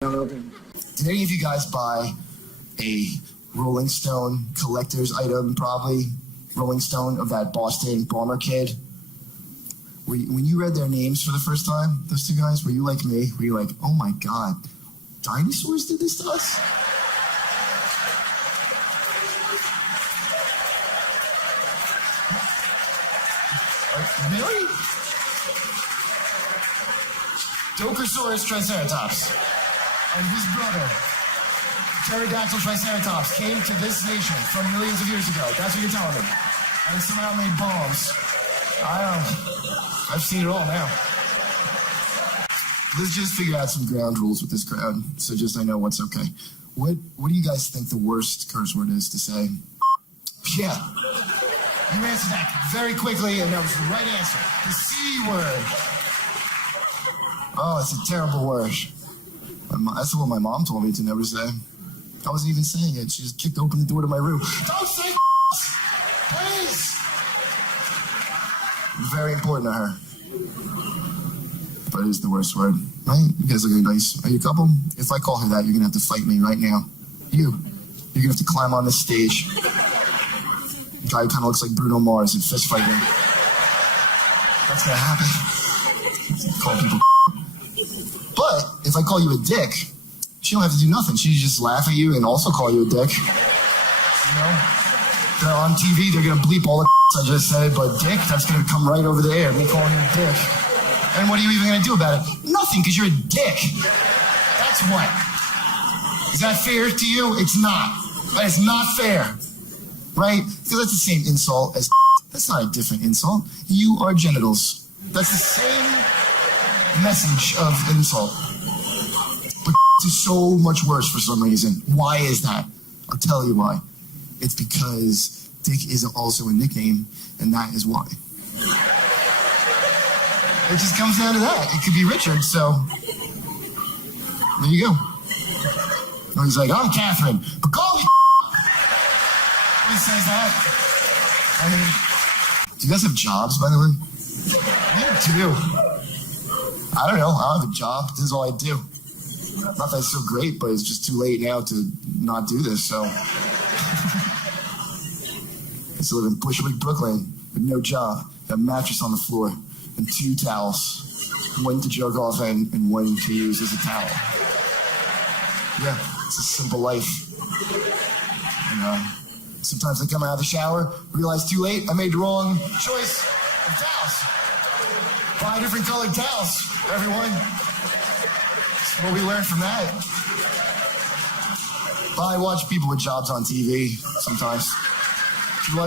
Did any of you guys buy a Rolling Stone collector's item, probably? Rolling Stone, of that Boston bomber kid? When you read their names for the first time, those two guys, were you like me? Were you like, oh my God, dinosaurs did this to us? Like, really? Dokersaurus Triceratops and his brother, Pterodactyl Triceratops, came to this nation from millions of years ago. That's what you're telling me. And somehow made bombs. I've seen it all now. Let's just figure out some ground rules with this crowd, so just I know what's okay. What do you guys think the worst curse word is to say? Yeah. You answered that very quickly, and that was the right answer. The C word. Oh, it's a terrible word. That's what my mom told me to never say. I wasn't even saying it. She just kicked open the door to my room. Don't say please! Very important to her. But it is the worst word. Right? You guys look nice. Are you a couple? If I call her that, you're going to have to fight me right now. You're going to have to climb on this stage. The guy who kind of looks like Bruno Mars and fist fight me. That's going to happen. Call people. But if I call you a dick, she don't have to do nothing. She just laugh at you and also call you a dick. You know? They're on TV, they're gonna bleep all the I just said, but dick, that's gonna come right over the air, me calling you a dick. And what are you even gonna do about it? Nothing, because you're a dick. That's what. Is that fair to you? It's not. That is not fair. Right? Because that's the same insult as that's not a different insult. You are genitals. That's the same message of insult. But is so much worse for some reason. Why is that? I'll tell you why. It's because dick is also a nickname, and that is why. It just comes down to that. It could be Richard, so there you go. And he's like, I'm Catherine, but call me. He says that. I mean, do you guys have jobs, by the way? Me too. I don't know. I don't have a job. This is all I do. Not that it's so great, but it's just too late now to not do this, so. I used to live in Bushwick, Brooklyn, with no job, a mattress on the floor, and 2 towels. One to jerk off and one to use as a towel. Yeah, it's a simple life. And sometimes I come out of the shower, realize too late, I made the wrong choice of towels. Buy different colored towels, everyone. That's what we learned from that. I watch people with jobs on TV sometimes. Do you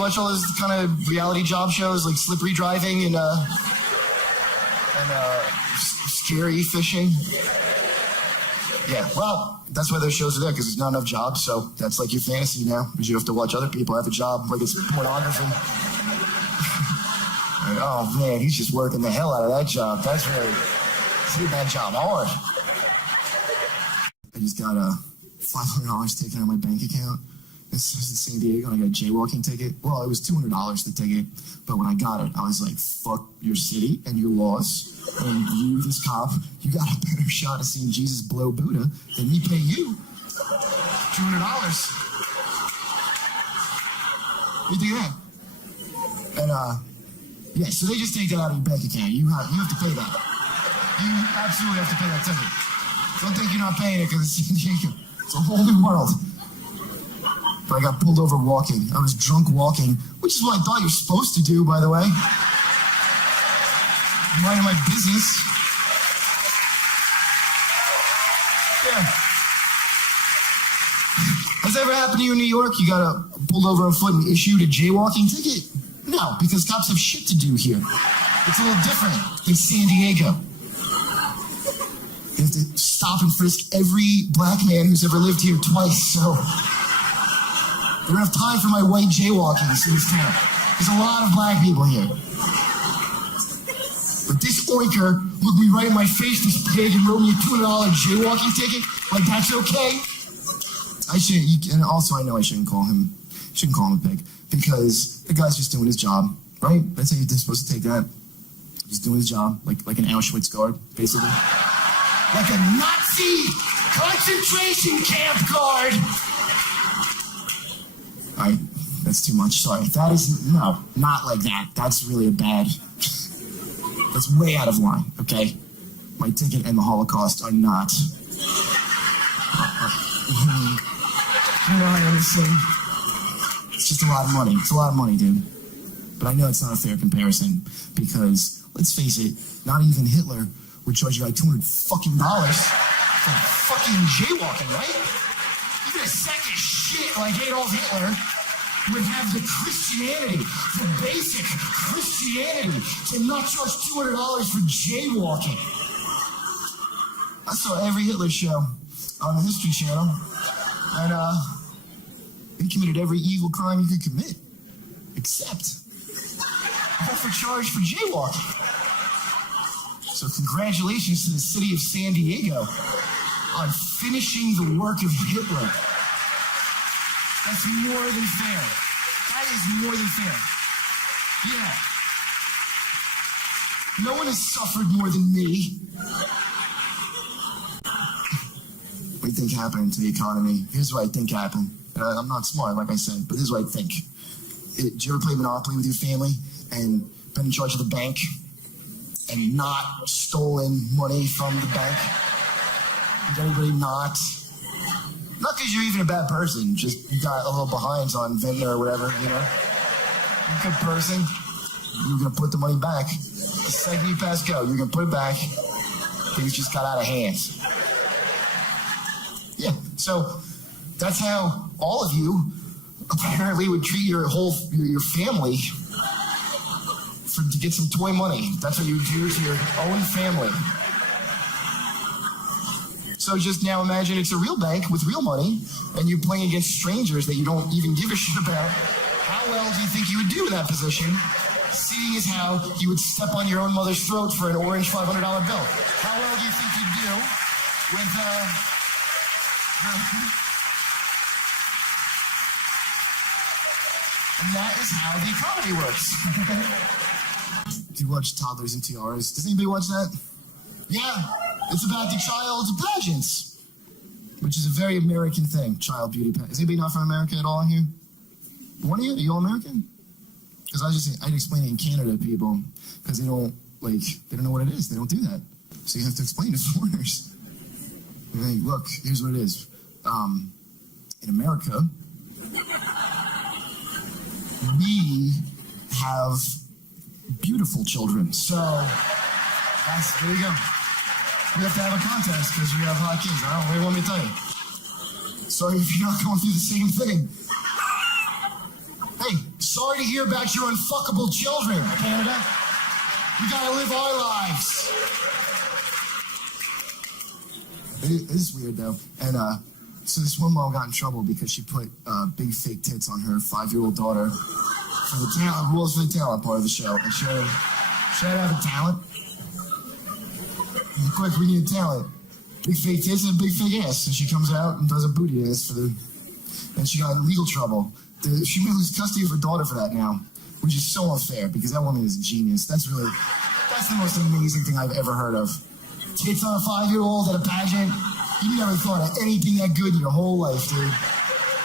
watch all those kind of reality job shows like Slippery Driving and Scary Fishing? Yeah, well, that's why those shows are there, because there's not enough jobs, so that's like your fantasy now, because you have to watch other people have a job like it's pornography. Oh man, he's just working the hell out of that job. That's really, see that job hard. I just got $500 taken out of my bank account. This was in San Diego, and I got a jaywalking ticket. Well, it was $200 the ticket, but when I got it, I was like, fuck your city and your laws. And you, this cop, you got a better shot of seeing Jesus blow Buddha than me pay you $200. What do you think of that? And, yeah, so they just take that out of your bank account. You have to pay that. You absolutely have to pay that ticket. Don't think you're not paying it because it's San Diego. It's a whole new world. But I got pulled over walking. I was drunk walking, which is what I thought you're supposed to do, by the way. I'm minding my business. Yeah. Has that ever happened to you in New York? You got pulled over on foot and issued a jaywalking ticket? No, because cops have shit to do here. It's a little different than San Diego. You have to stop and frisk every black man who's ever lived here twice, so we don't have time for my white jaywalkings in this town. There's a lot of black people here. But this oinker looked me right in my face, this pig, and wrote me a $200 jaywalking ticket. Like, that's okay? I shouldn't, and also I know I shouldn't call him a pig, because the guy's just doing his job, right? That's how you're supposed to take that. He's doing his job, like an Auschwitz guard, basically. Like a Nazi concentration camp guard. All right, that's too much. Sorry. That is, no, not like that. That's really a bad, that's way out of line, okay? My ticket and the Holocaust are not. You know, I understand. It's just a lot of money. It's a lot of money, dude. But I know it's not a fair comparison because, let's face it, not even Hitler would charge you like $200 fucking for fucking jaywalking, right? Even a sack of shit like Adolf Hitler would have the Christianity, the basic Christianity, to not charge $200 for jaywalking. I saw every Hitler show on the History Channel, and he committed every evil crime you could commit, except for charge for jaywalking. So congratulations to the city of San Diego on finishing the work of Hitler. That's more than fair. That is more than fair. Yeah. No one has suffered more than me. What do you think happened to the economy? Here's what I think happened. I'm not smart, like I said, but this is what I think. Did you ever play Monopoly with your family and been in charge of the bank and not stolen money from the bank? Did anybody not? Not because you're even a bad person, just you got a little behinds on Ventnor or whatever, you know? You're a good person. You're going to put the money back. The second you pass go, you're going to put it back. Things just got out of hand. Yeah, so that's how all of you apparently would treat your whole your family to get some toy money. That's what you would do to your own family. So just now imagine it's a real bank with real money, and you're playing against strangers that you don't even give a shit about. How well do you think you would do in that position, seeing as how you would step on your own mother's throat for an orange $500 bill? How well do you think you'd do with, and that is how the economy works. Do you watch Toddlers and Tiaras? Does anybody watch that? Yeah, it's about the child pageants, which is a very American thing, child beauty pageants. Is anybody not from America at all here? One of you? Are you all American? Because I'd explain it in Canada to people, because they don't know what it is. They don't do that. So you have to explain to foreigners. Hey, look, here's what it is. In America, we have beautiful children. So, there you go. We have to have a contest because we have hot kids. I don't know, what do you want me to tell you? Sorry if you're not going through the same thing. Hey, sorry to hear about your unfuckable children, Canada. We gotta live our lives. It is weird though. And so this one mom got in trouble because she put big fake tits on her 5-year-old daughter for the talent, rules for the talent part of the show. And she had to have a talent. And quick, we need a talent. Big fake tits and a big fake ass. So she comes out and does a booty dance and she got in legal trouble. She may lose custody of her daughter for that now, which is so unfair because that woman is a genius. That's the most amazing thing I've ever heard of. Tits on a 5-year-old at a pageant. You never thought of anything that good in your whole life, dude.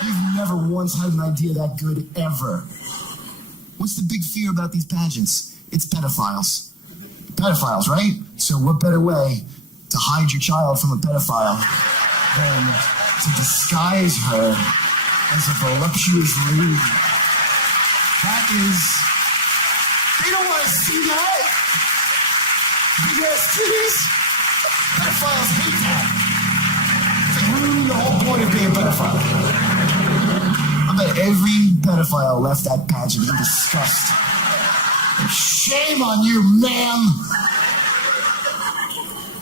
You've never once had an idea that good ever. What's the big fear about these pageants? It's pedophiles. Pedophiles, right? So what better way to hide your child from a pedophile than to disguise her as a voluptuous lady? That is... They don't want to see that. Big ass titties. Pedophiles hate that. It's like ruining the whole point of being a pedophile. I bet every pedophile left that pageant in disgust. Shame on you, ma'am.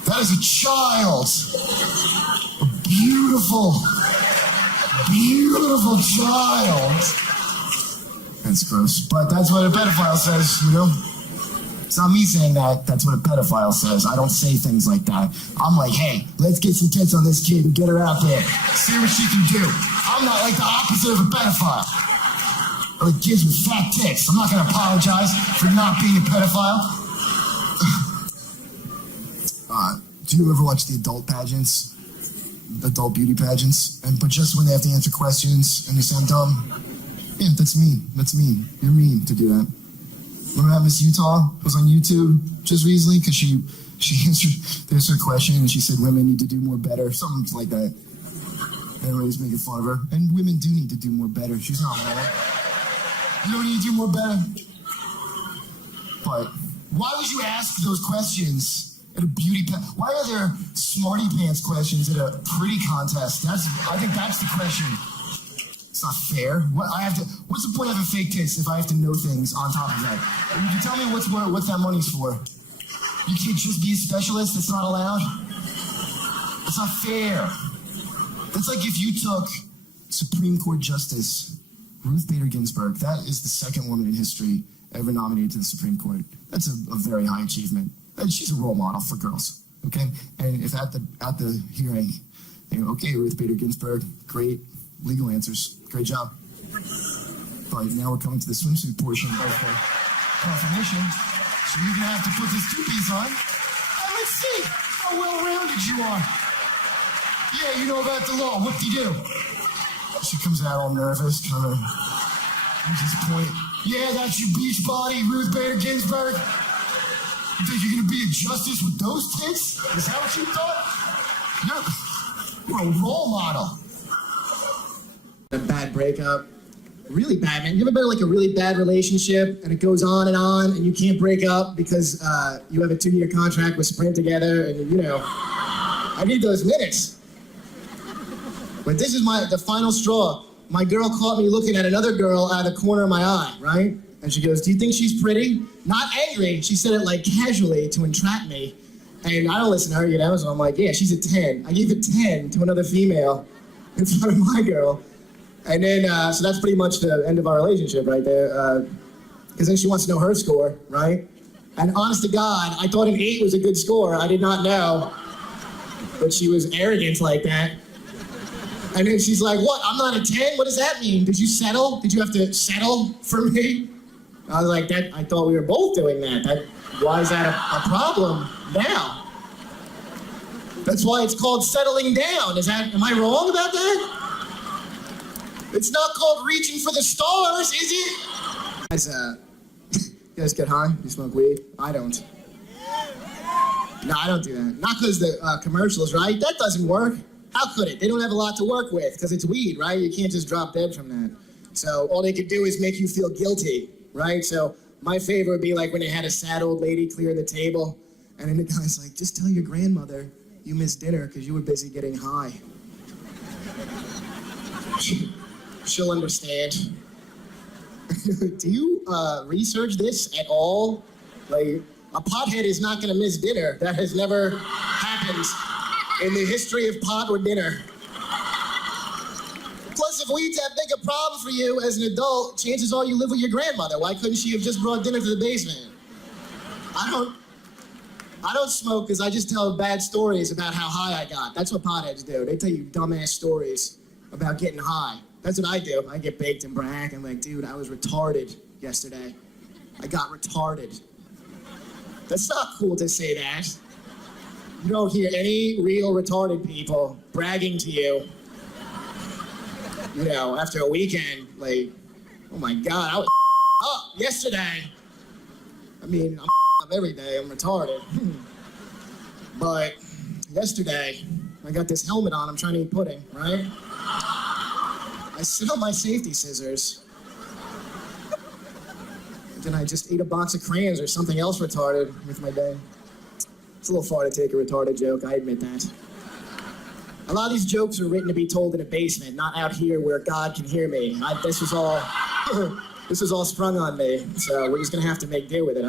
That is a child. A beautiful, beautiful child. That's gross. But that's what a pedophile says, you know? It's not me saying that. That's what a pedophile says. I don't say things like that. I'm like, hey, let's get some tits on this kid and get her out there. See what she can do. I'm not like the opposite of a pedophile. I like kids with fat tits. I'm not going to apologize for not being a pedophile. Do you ever watch the adult pageants? Adult beauty pageants? But just when they have to answer questions and they sound dumb? Yeah, that's mean. That's mean. You're mean to do that. Remember that Miss Utah was on YouTube just recently because she answered her question and she said women need to do more better, something like that. Everybody's making fun of her. And women do need to do more better. She's not wrong. You don't need to do more better. But why would you ask those questions at a beauty why are there smarty pants questions at a pretty contest? I think that's the question. It's not fair. What's the point of having fake tits if I have to know things on top of that? You tell me what that money's for. You can't just be a specialist. That's not allowed. That's not fair. That's like if you took Supreme Court Justice Ruth Bader Ginsburg. That is the second woman in history ever nominated to the Supreme Court. That's a very high achievement. And she's a role model for girls. Okay, and if at the hearing, okay, Ruth Bader Ginsburg, great legal answers, great job. But now we're coming to the swimsuit portion of the confirmation. So you're gonna have to put this two-piece on. And let's see how well-rounded you are. Yeah, you know about the law. What do you do? She comes out all nervous, kind of at this point. Yeah, that's your beach body, Ruth Bader Ginsburg. You think you're gonna be a justice with those tits? Is that what you thought? You're a role model. A bad breakup. Really bad, man. You ever been in like a really bad relationship and it goes on and you can't break up because you have a 2-year contract with Sprint together and I need those minutes. But this is the final straw. My girl caught me looking at another girl out of the corner of my eye, right? And she goes, do you think she's pretty? Not angry. She said it like casually to entrap me. And I don't listen to her, so I'm like, yeah, she's a 10. I gave a 10 to another female in front of my girl. And then, so that's pretty much the end of our relationship right there. Because then she wants to know her score, right? And honest to God, I thought an 8 was a good score. I did not know. But she was arrogant like that. And then she's like, what, I'm not a 10? What does that mean? Did you settle? Did you have to settle for me? I was like, I thought we were both doing that. Why is that a problem now? That's why it's called settling down. Am I wrong about that? It's not called reaching for the stars, is it? Guys, you guys get high? You smoke weed? I don't. No, I don't do that. Not because the commercials, right? That doesn't work. How could it? They don't have a lot to work with because it's weed, right? You can't just drop dead from that. So all they could do is make you feel guilty, right? So my favorite would be like when they had a sad old lady clear the table and then the guy's like, just tell your grandmother you missed dinner because you were busy getting high. She'll understand. Do you research this at all? Like, a pothead is not gonna miss dinner. That has never happened in the history of pot or dinner. Plus, if weed's that big a problem for you as an adult, chances are you live with your grandmother. Why couldn't she have just brought dinner to the basement? I don't smoke because I just tell bad stories about how high I got. That's what potheads do. They tell you dumbass stories about getting high. That's what I do. I get baked and brag. I'm like, dude, I was retarded yesterday. I got retarded. That's not cool to say that. You don't hear any real retarded people bragging to you, after a weekend, like, oh my God, I was up yesterday. I mean, I'm up every day, I'm retarded. But yesterday, I got this helmet on, I'm trying to eat pudding, right? I sit on my safety scissors. Then I just ate a box of crayons or something else retarded with my day. It's a little far to take a retarded joke, I admit that. A lot of these jokes are written to be told in a basement, not out here where God can hear me. This was all sprung on me, so we're just gonna have to make do with it.